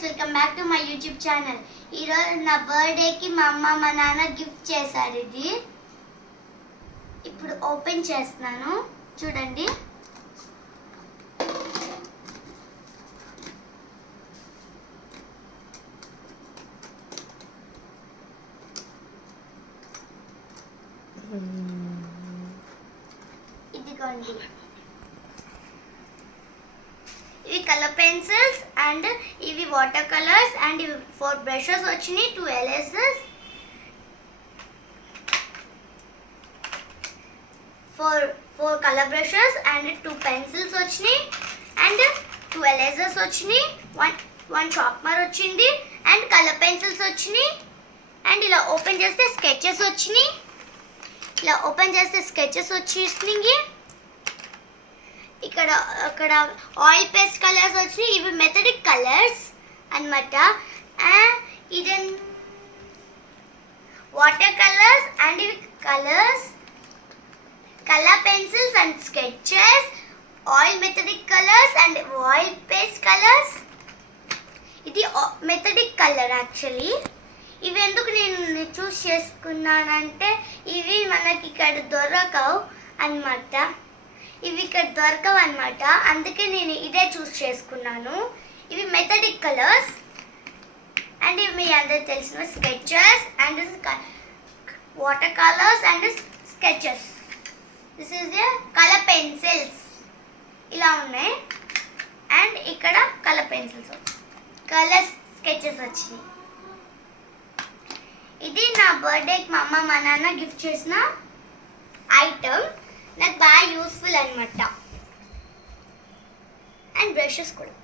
Friends, welcome back to my YouTube channel. ఈరోజు నా బర్త్డేకి మా అమ్మ మా నాన్న గిఫ్ట్ చేశారు. ఇది ఇప్పుడు ఓపెన్ చేస్తున్నాను, చూడండి. ఇదిగోండి, ఇవి కలర్ పెన్సిల్స్ అండ్ ఇవి వాటర్ కలర్స్ అండ్ ఇవి 4 బ్రషెస్ వచ్చినాయి, 2 ఎరేజర్స్, 4 కలర్ బ్రషెస్ అండ్ 2 పెన్సిల్స్ వచ్చినాయి అండ్ 2 ఎరేజర్స్ వచ్చినాయి, 1 షార్ప్నర్ వచ్చింది అండ్ కలర్ పెన్సిల్స్ వచ్చినాయి. అండ్ ఇలా ఓపెన్ చేస్తే స్కెచెస్ వచ్చినాయి. ఇలా ఓపెన్ చేస్తే స్కెచెస్ వచ్చేసినాయి. ఇక్కడ అక్కడ ఆయిల్ పేస్ట్ కలర్స్ వచ్చి ఇవి మెథడిక్ కలర్స్ అన్నమాట. ఇది వాటర్ కలర్స్ అండ్ ఇవి colours, colour pencils and sketches, oil methodic colours and oil paste colours. ఇది మెథడిక్ కలర్. యాక్చువల్లీ ఇవి ఎందుకు నేను చూస్ చేసుకున్నానంటే ఇవి మనకి ఇక్కడ దొరకవు అన్నమాట. ఇవి ఇక్కడ దొరకవు అన్నమాట, అందుకే నేను ఇదే చూస్ చేసుకున్నాను. ఇవి మెథడిక్ కలర్స్ అండ్ ఇవి మీ అందరికి తెలిసిన sketches and water colours and sketches. This is the colour pencils. ఇలా ఉన్నాయి. అండ్ ఇక్కడ కలర్ పెన్సిల్స్, కలర్ స్కెచెస్ వచ్చినాయి. ఇది నా బర్త్డేకి మా అమ్మ మా నాన్న గిఫ్ట్ చేసిన ఐటమ్. నాకు బాగా యూస్ఫుల్ అనమాట. అండ్ బ్రషెస్ కూడా.